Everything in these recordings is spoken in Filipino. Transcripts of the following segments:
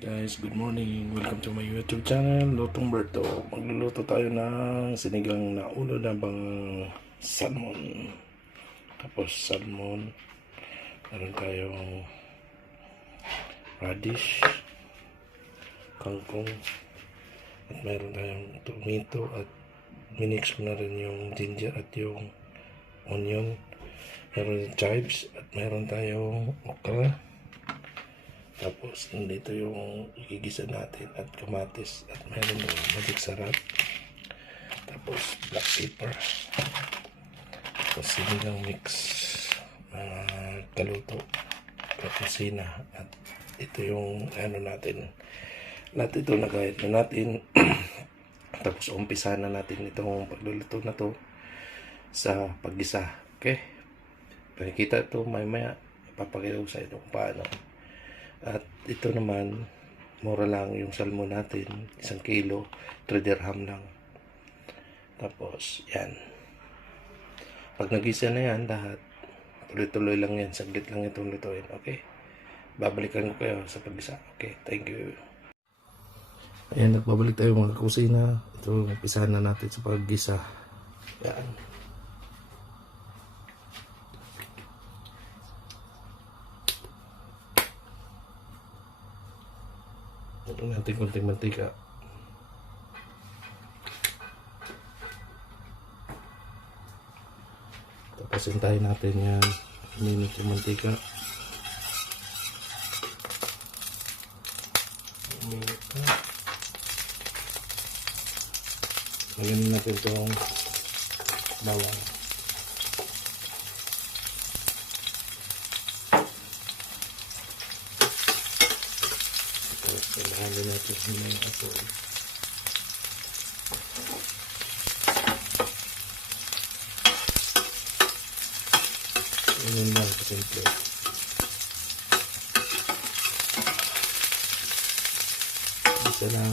Guys, good morning. Welcome to my YouTube channel, Lutong Berto. Magluluto tayo ng sinigang na ulo na bang salmon. Tapos salmon, meron tayong radish, kangkong, at meron tayong tomato, at minix ko na rin yung ginger at yung onion. Meron yung chives, at meron tayong okra. Tapos, nandito yung igigisa natin at kamatis. At meron yung magic sarap. Tapos, black pepper. Tapos, sinigang mix. Kaluto. Kapusina. At ito yung ano natin. Lahat ito nagayat na natin. Tapos, umpisa na natin itong pagluluto na to sa paggisa. Okay? Pakikita ito maya-maya. Ipapakita ko sa ito kung paano. At ito naman, mura lang yung salmon natin, 1 kilo, 3 dirham lang. Tapos, yan. Pag nagisa na yan, lahat, tuloy-tuloy lang yan, saglit lang itong lutuin, okay? Babalikan ko kayo sa paggisa, okay? Thank you. Ayan, nagbabalik tayo mga kusina. Ito, umpisahan na natin sa paggisa. Yan. Ito natin konting mantika. Tapos hintayin natin yan. Minute yung mantika. Lagyan natin itong bawang. Kailangan natin yung aso. Ganyan lang kasimple. Isa lang.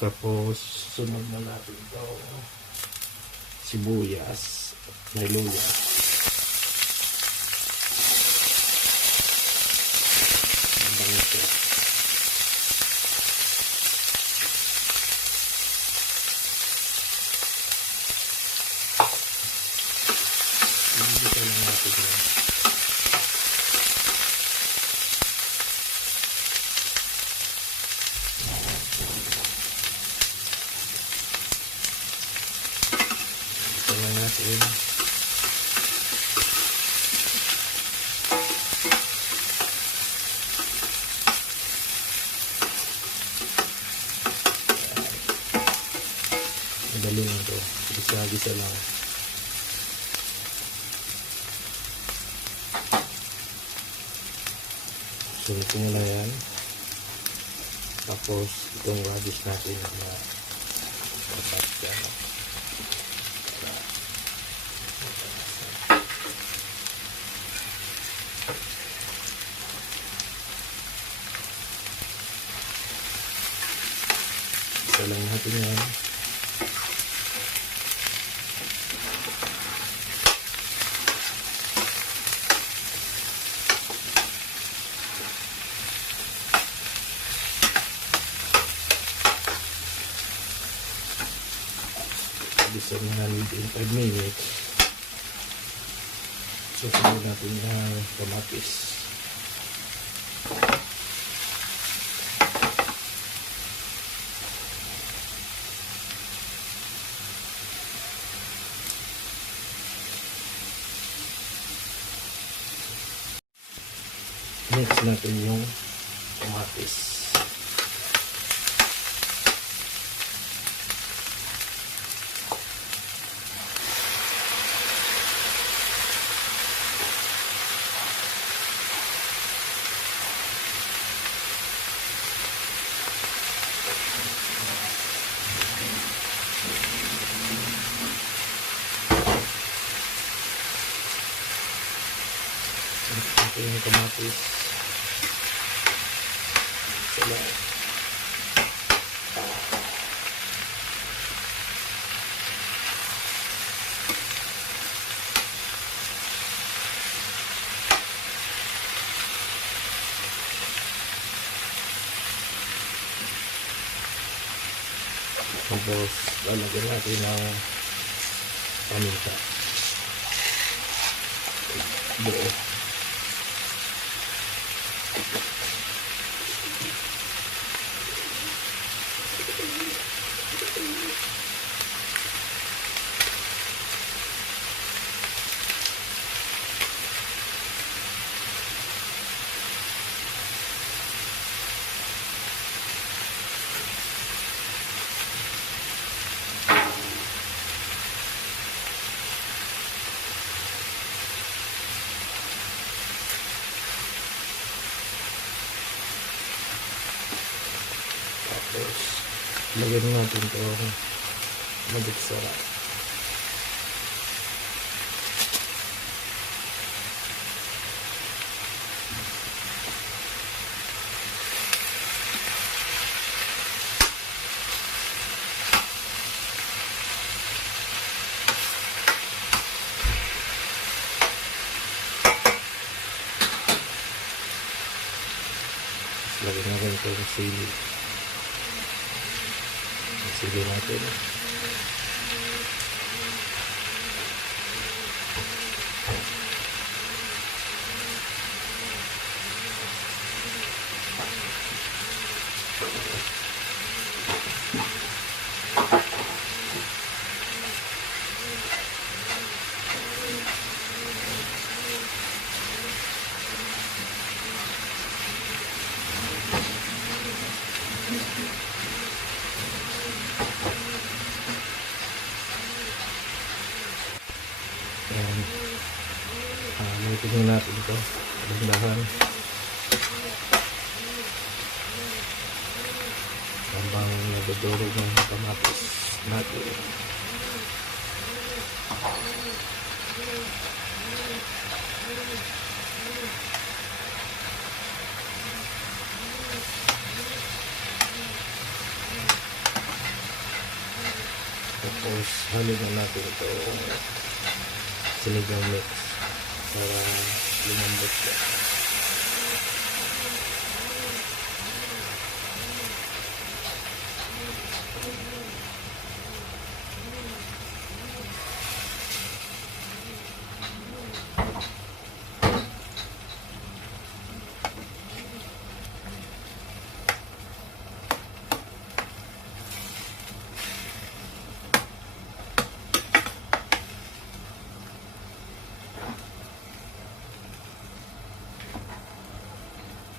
Tapos sunod na natin ito sibuyas at may luya. Dito lang natin yan. Dito lang natin. Madali lang ito. Gisa-gisa lang. Sunod ko muna yan. Tapos itong radish natin na patat yan. Isa lang natin yan. Bisa na within 5 minutes. Susunod natin ng kamatis. Mix natin yung kamatis. Ito yung kamatis. Sila. Tapos lalagyan natin ng paminta. Buo. Tapos lagyan natin itong magic sarap. Lagyan natin itong sili. Sili natin. Tingnan natin ito. Dahan-dahan. Habang nagdudurog ng kamatis natin. Tapos halin na natin ito sinigang mix para lumambot siya.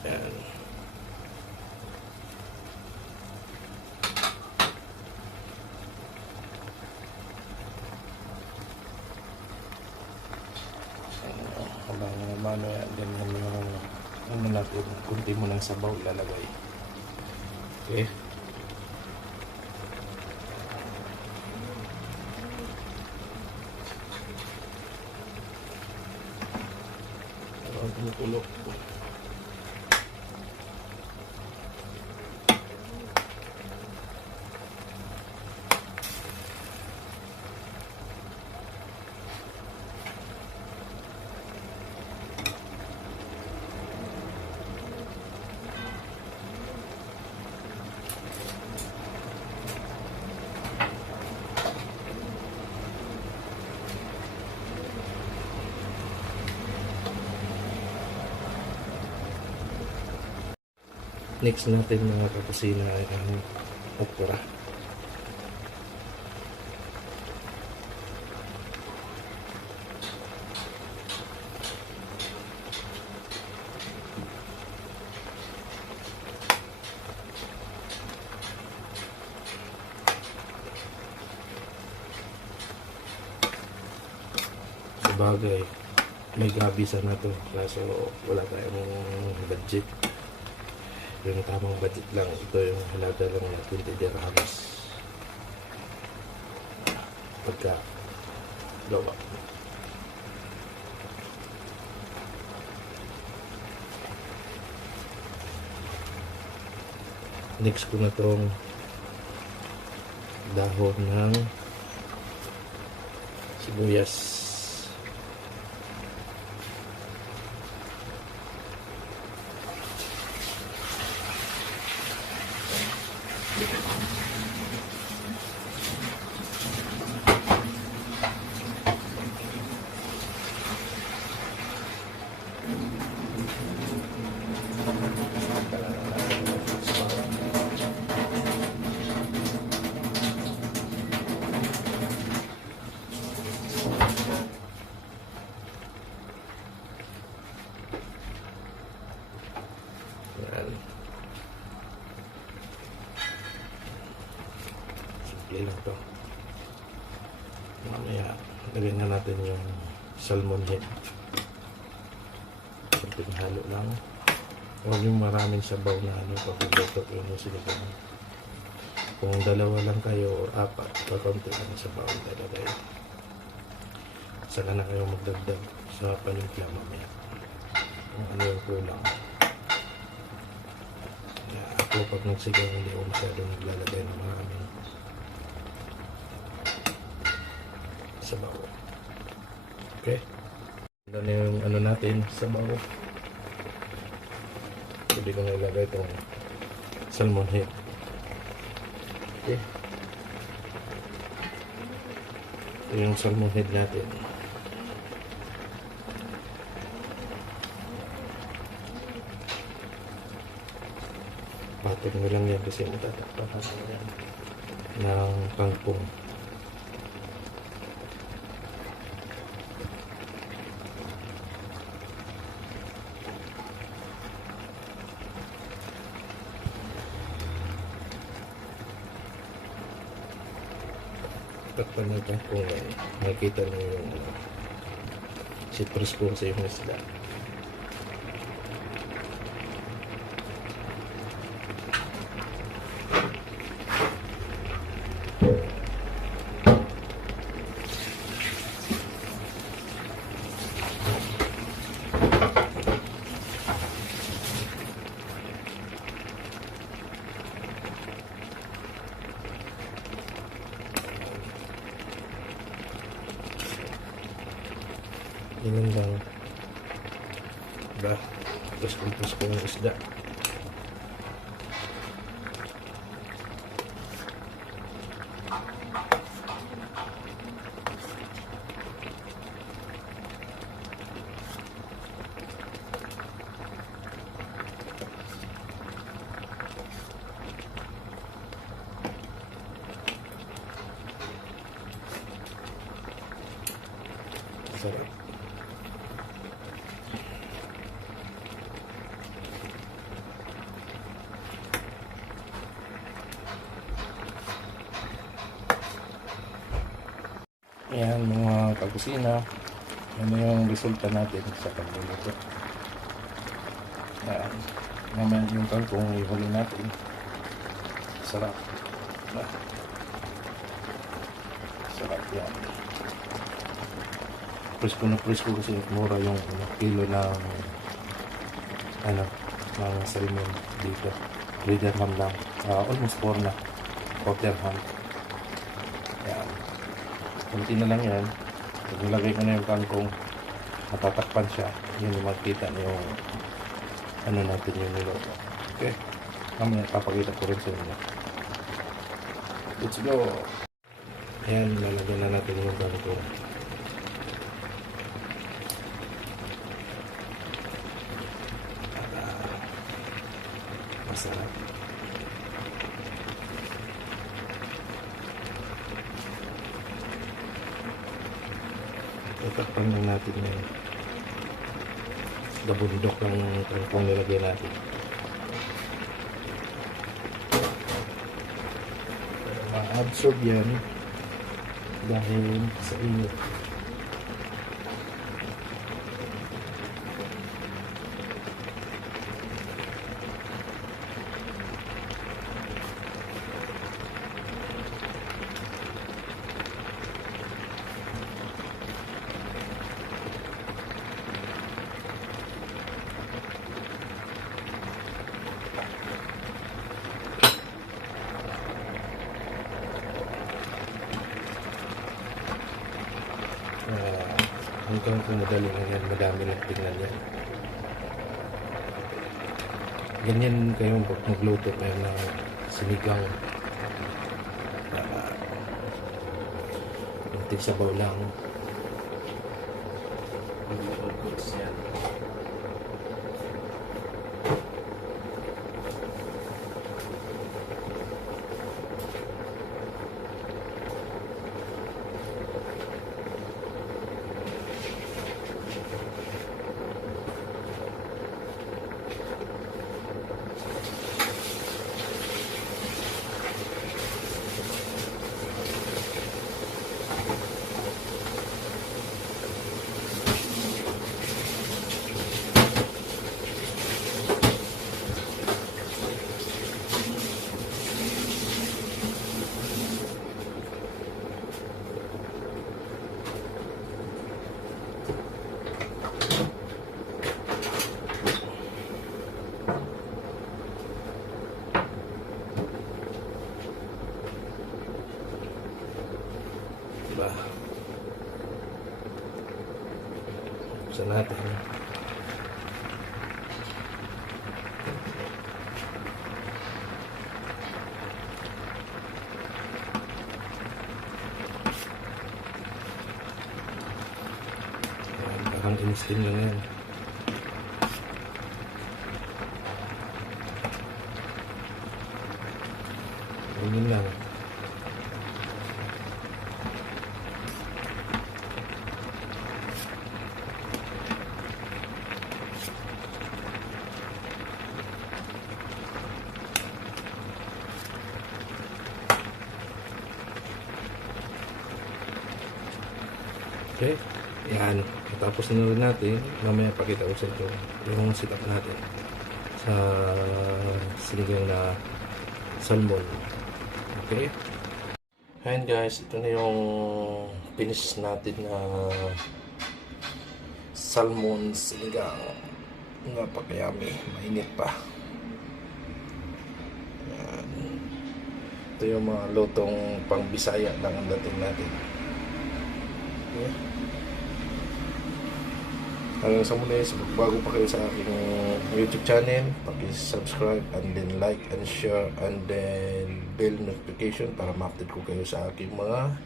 Yan. Habang mano yan, ganyan yung ano natin, kunti mo ng sabaw ilalagay. Okay. Habang tumutulo. Next natin mga kakusina ay ang okra. Sabagay, may gabi sana to, kaso wala tayong budget. Yung tamang budget lang, ito yung halaga lang na 20 dirhams pagka gawa. Next ko na tong dahon ng sibuyas. Lagyan na natin yung salmon head. Kunting halo lang. Huwag yung maraming sabaw na pag-luto yung sinigang. Kung dalawa lang kayo o apat, kakunti lang sabaw talaga yun. Saka na kayo magdagdag sa panimpla mamaya. Kung ano yung kulang. Ako pag nagsigang hindi ako masyadong naglalagay ng maraming sabaw. Okay? Ganun yung ano natin, sabaw. Pwede ko na ilagay itong salmon head. Okay? Ito yung salmon head natin. Patong mo lang yan kasi matatakpakan mo yan ng kangkong. Takpan mo yung kangkong yan. Makikita mo yung citrus po sa yung isda. Ganun lang. Diba? Tapos ko yung isda. Sarap. Ayan mga kakusina, ano yung resulta natin sa pagluluto. Ayan, naman yung kangkong ihuli natin. Sarap. Sarap yan. Presko na presko kasi mura yung kilo ng ng salmon dito. 3 dirham lang. Almost 4 na. 4 dirham. Ayan. Kunti na lang yan. Pag nilagay ko na yung kangkong, matatakpan siya. Yun yung makikita niyo yung ano natin yung niloto. Okay. Mamaya papakita ko rin sa inyo. Let's go! Ayan, lalagyan na natin yung kangkong. Masarap. Tatakpan lang natin yung gabundok ng kangkong nilagay natin. Ma-absorb yan dahil sa init. Hanggang kung madali na yan, madami lang tingnan yan. Ganyan kayo magluto kayo ng sinigang. Kunting sabaw lang. Yan. Buksan natin. Ayan, parang instant lang yan. Ganyan lang. Okay, yan. Tapos na rin natin, mamaya pakita ko sa ito yung setup natin sa sinigang na salmon. Okay. Ayan guys, ito na yung finish natin na salmon sinigang. Napakayami, mainit pa. Ayan. Ito yung mga lutong pang Bisaya lang ang dating natin. Okay. Hanggang sa muli, bago pa kayo sa aking YouTube channel, paki-subscribe and then like and share and then bell notification para ma-update ko kayo sa aking mga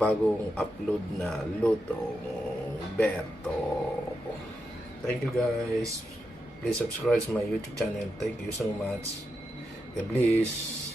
bagong upload na lutong Berto. Thank you guys. Please subscribe to my YouTube channel. Thank you so much. God bless.